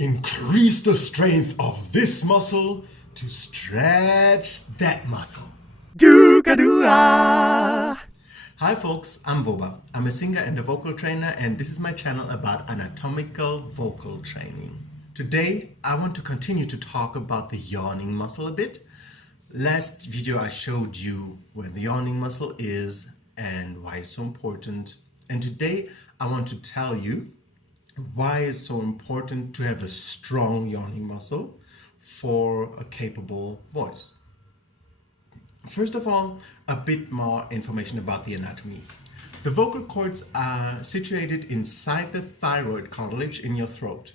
Increase the strength of this muscle to stretch that muscle. Doo-ga-doo-ah. Hi folks, I'm Voba. I'm a singer and a vocal trainer, and this is my channel about anatomical vocal training. Today, I want to continue to talk about the yawning muscle a bit. Last video I showed you where the yawning muscle is and why it's so important. And today, I want to tell you why it's so important to have a strong yawning muscle for a capable voice. First of all, a bit more information about the anatomy. The vocal cords are situated inside the thyroid cartilage in your throat.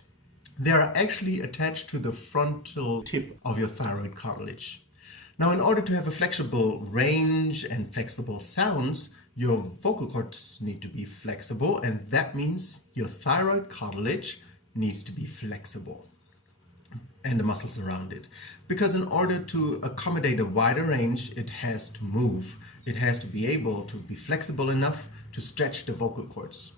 They are actually attached to the frontal tip of your thyroid cartilage. Now, in order to have a flexible range and flexible sounds, your vocal cords need to be flexible, and that means your thyroid cartilage needs to be flexible and the muscles around it. Because in order to accommodate a wider range, it has to move. It has to be able to be flexible enough to stretch the vocal cords.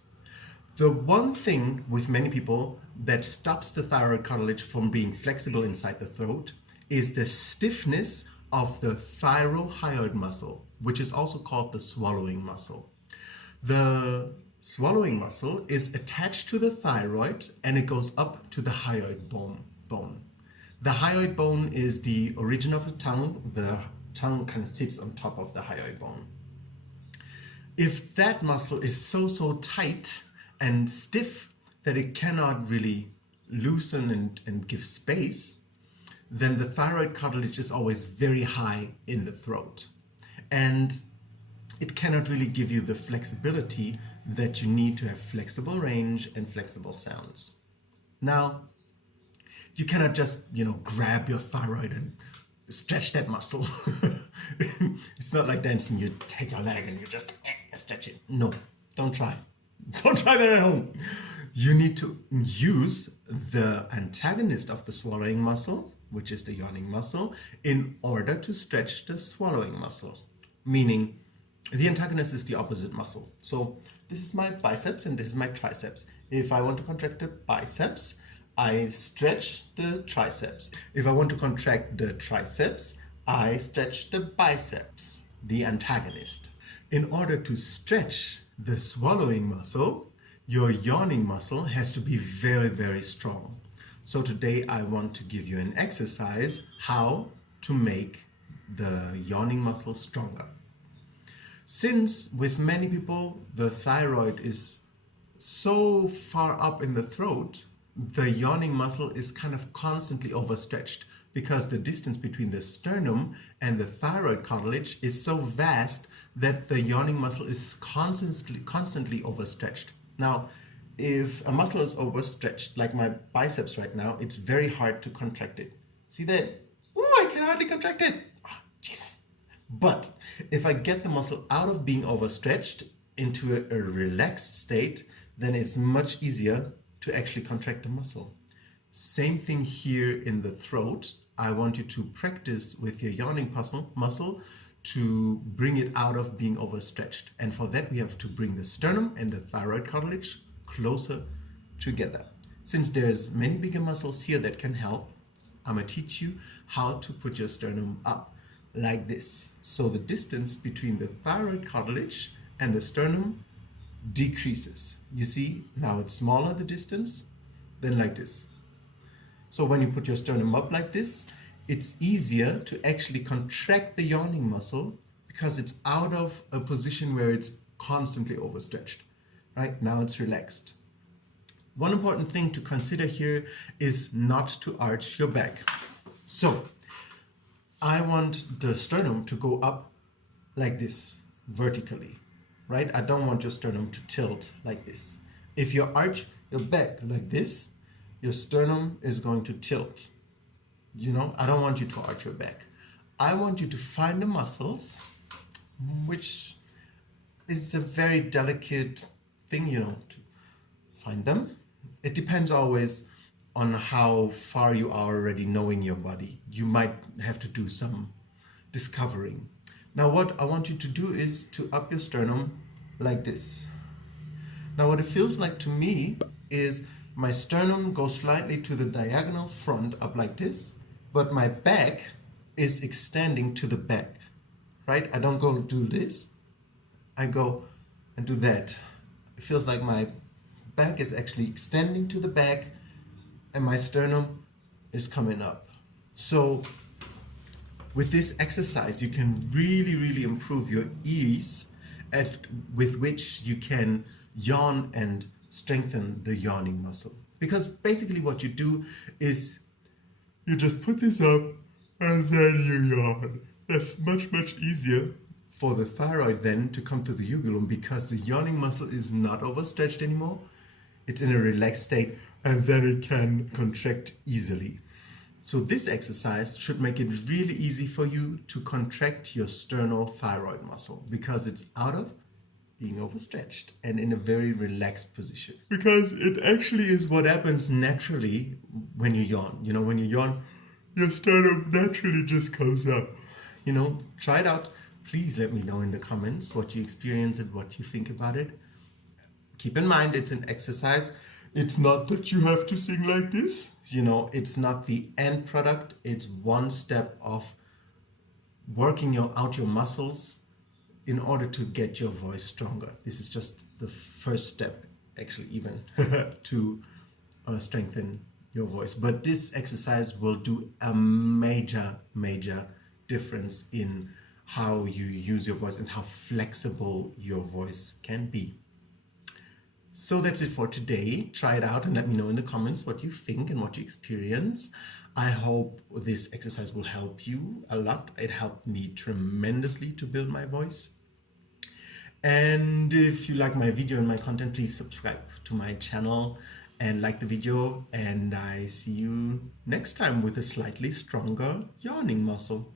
The one thing with many people that stops the thyroid cartilage from being flexible inside the throat is the stiffness of the Thyro-Hyoid muscle, which is also called the swallowing muscle. The swallowing muscle is attached to the thyroid and it goes up to the hyoid bone. The hyoid bone is the origin of the tongue. The tongue kind of sits on top of the hyoid bone. If that muscle is so tight and stiff that it cannot really loosen and give space, then the thyroid cartilage is always very high in the throat. And it cannot really give you the flexibility that you need to have flexible range and flexible sounds. Now, you cannot just, grab your thyroid and stretch that muscle. It's not like dancing. You take your leg and you just stretch it. No, don't try. Don't try that at home. You need to use the antagonist of the swallowing muscle, which is the yawning muscle, in order to stretch the swallowing muscle. Meaning, the antagonist is the opposite muscle. So this is my biceps and this is my triceps. If I want to contract the biceps, I stretch the triceps. If I want to contract the triceps, I stretch the biceps, the antagonist. In order to stretch the swallowing muscle, your yawning muscle has to be very, very strong. So today I want to give you an exercise how to make the yawning muscle stronger. Since with many people the thyroid is so far up in the throat, the yawning muscle is kind of constantly overstretched because the distance between the sternum and the thyroid cartilage is so vast that the yawning muscle is constantly overstretched. Now, if a muscle is overstretched, like my biceps right now, it's very hard to contract it. See that? Ooh, I can hardly contract it. Oh, Jesus. But if I get the muscle out of being overstretched into a relaxed state, then it's much easier to actually contract the muscle. Same thing here in the throat. I want you to practice with your yawning muscle to bring it out of being overstretched. And for that, we have to bring the sternum and the thyroid cartilage closer together. Since there's many bigger muscles here that can help, I'm going to teach you how to put your sternum up like this. So the distance between the thyroid cartilage and the sternum decreases. You see, now it's smaller, the distance, than like this. So when you put your sternum up like this, it's easier to actually contract the yawning muscle because it's out of a position where it's constantly overstretched. Right now it's relaxed. One important thing to consider here is not to arch your back. So I want the sternum to go up like this, vertically, right? I don't want your sternum to tilt like this. If you arch your back like this, your sternum is going to tilt. I don't want you to arch your back. I want you to find the muscles, which is a very delicate thing, to find them. It depends always on how far you are already knowing your body. You might have to do some discovering. Now what I want you to do is to up your sternum like this. Now what it feels like to me is My sternum goes slightly to the diagonal front up like this, but my back is extending to the back, right? I don't go and do this. I go and do that. It feels like my back is actually extending to the back and my sternum is coming up. So with this exercise, you can really improve your ease with which you can yawn and strengthen the yawning muscle. Because basically what you do is you just put this up and then you yawn. That's much easier for the thyroid then to come to the ugulum because the yawning muscle is not overstretched anymore. It's in a relaxed state and then it can contract easily. So this exercise should make it really easy for you to contract your sternothyroid muscle because it's out of being overstretched and in a very relaxed position. Because it actually is what happens naturally when you yawn. You know, when you yawn, your sternum naturally just comes up. You know, try it out. Please let me know in the comments what you experience and what you think about it. Keep in mind, it's an exercise. It's not that you have to sing like this. You know, it's not the end product. It's one step of working out your muscles in order to get your voice stronger. This is just the first step, actually, even to strengthen your voice. But this exercise will do a major difference in how you use your voice and how flexible your voice can be. So that's it for today. Try it out and let me know in the comments what you think and what you experience. I hope this exercise will help you a lot. It helped me tremendously to build my voice. And if you like my video and my content, please subscribe to my channel and like the video. And I see you next time with a slightly stronger yawning muscle.